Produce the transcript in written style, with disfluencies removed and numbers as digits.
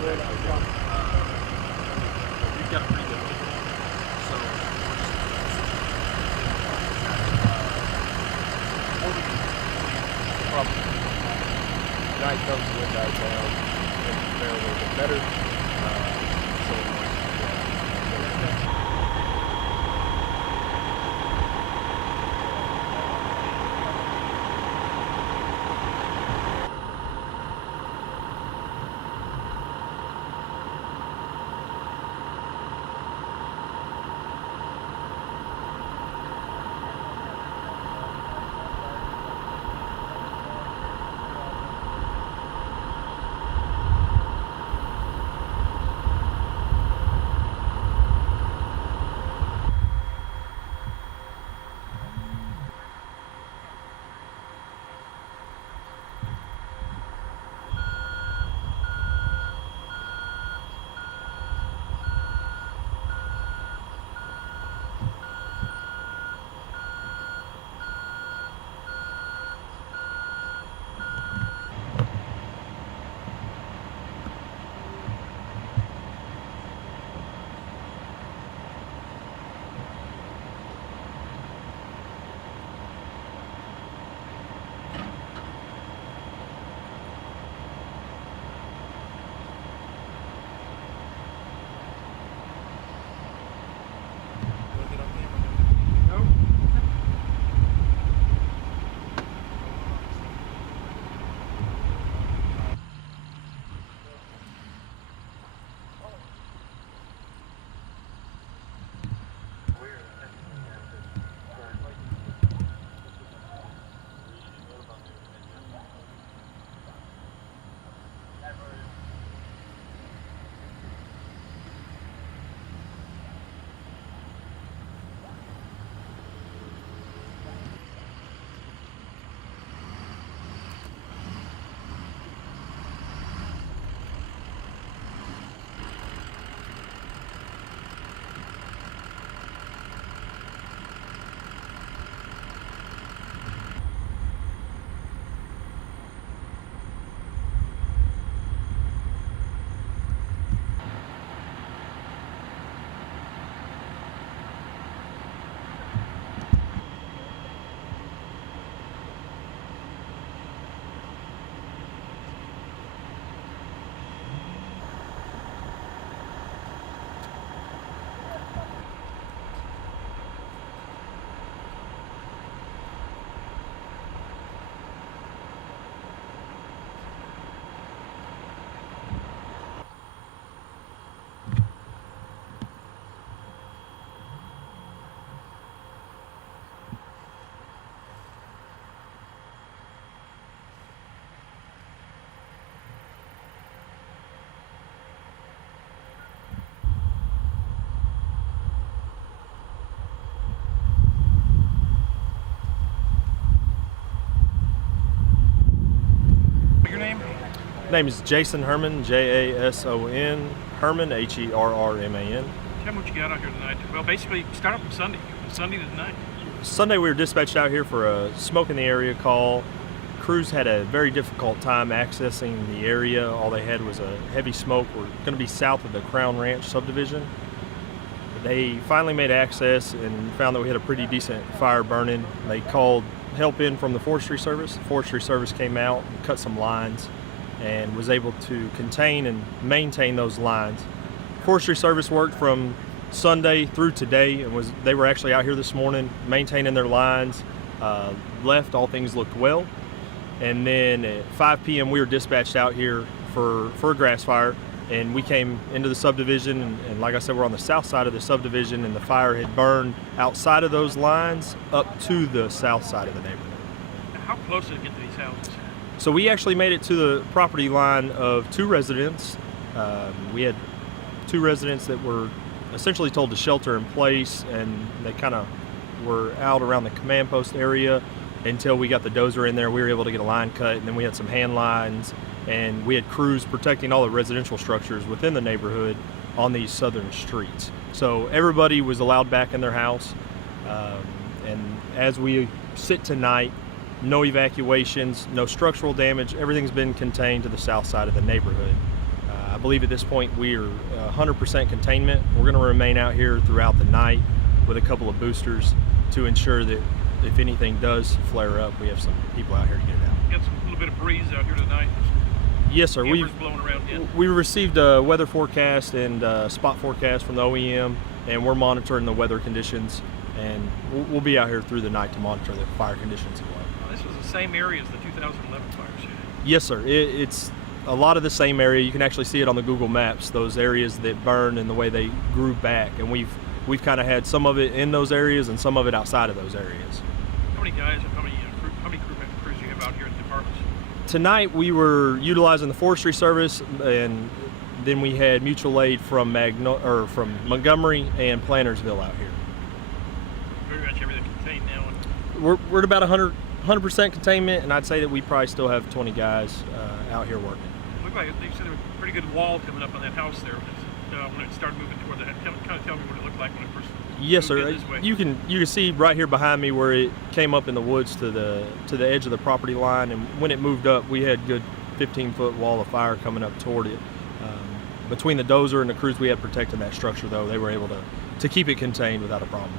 We've got a pretty good look. So probably night comes, the wind dies down, and fare a little bit better. Name is Jason Herman, Jason, Herman, Herman. Tell me what you got out here tonight. Well, basically, start up from Sunday. Sunday to tonight. Sunday we were dispatched out here for a smoke in the area call. Crews had a very difficult time accessing the area. All they had was a heavy smoke. We're going to be south of the Crown Ranch subdivision. They finally made access and found that we had a pretty decent fire burning. They called help in from the Forestry Service. The Forestry Service came out and cut some lines and was able to contain and maintain those lines. Forestry Service worked from Sunday through today and they were actually out here this morning maintaining their lines. Left, all things looked well. And then at 5 p.m. we were dispatched out here for a grass fire, and we came into the subdivision, and like I said, we're on the south side of the subdivision, and the fire had burned outside of those lines up to the south side of the neighborhood. How close did it get to these houses? So we actually made it to the property line of two residents. We had two residents that were essentially told to shelter in place, and they kind of were out around the command post area until we got the dozer in there. We were able to get a line cut, and then we had some hand lines, and we had crews protecting all the residential structures within the neighborhood on these southern streets. So everybody was allowed back in their house, and as we sit tonight, no evacuations, no structural damage. Everything's been contained to the south side of the neighborhood. I believe at this point we are 100% containment. We're going to remain out here throughout the night with a couple of boosters to ensure that if anything does flare up, we have some people out here to get it out. Got a little bit of breeze out here tonight. Yes, sir. Embers blowing around yet. We received a weather forecast and spot forecast from the OEM, and we're monitoring the weather conditions, and we'll be out here through the night to monitor the fire conditions as well. This was the same area as the 2011 fires. Yes, sir. It's a lot of the same area. You can actually see it on the Google Maps, those areas that burned and the way they grew back, and we've kind of had some of it in those areas and some of it outside of those areas. How many guys, how many crews do you have out here in the departments? Tonight we were utilizing the Forestry Service, and then we had mutual aid from Montgomery and Plantersville out here. Very much everything contained now. We're at about 100% containment, and I'd say that we probably still have 20 guys out here working. It looked like they said there was a pretty good wall coming up on that house there when it started moving toward the head. Kind of tell me what it looked like when it first Yes, moved sir. in this way. You can see right here behind me where it came up in the woods to the edge of the property line, and when it moved up, we had good 15-foot wall of fire coming up toward it. Between the dozer and the crews we had protecting that structure, though, they were able to keep it contained without a problem.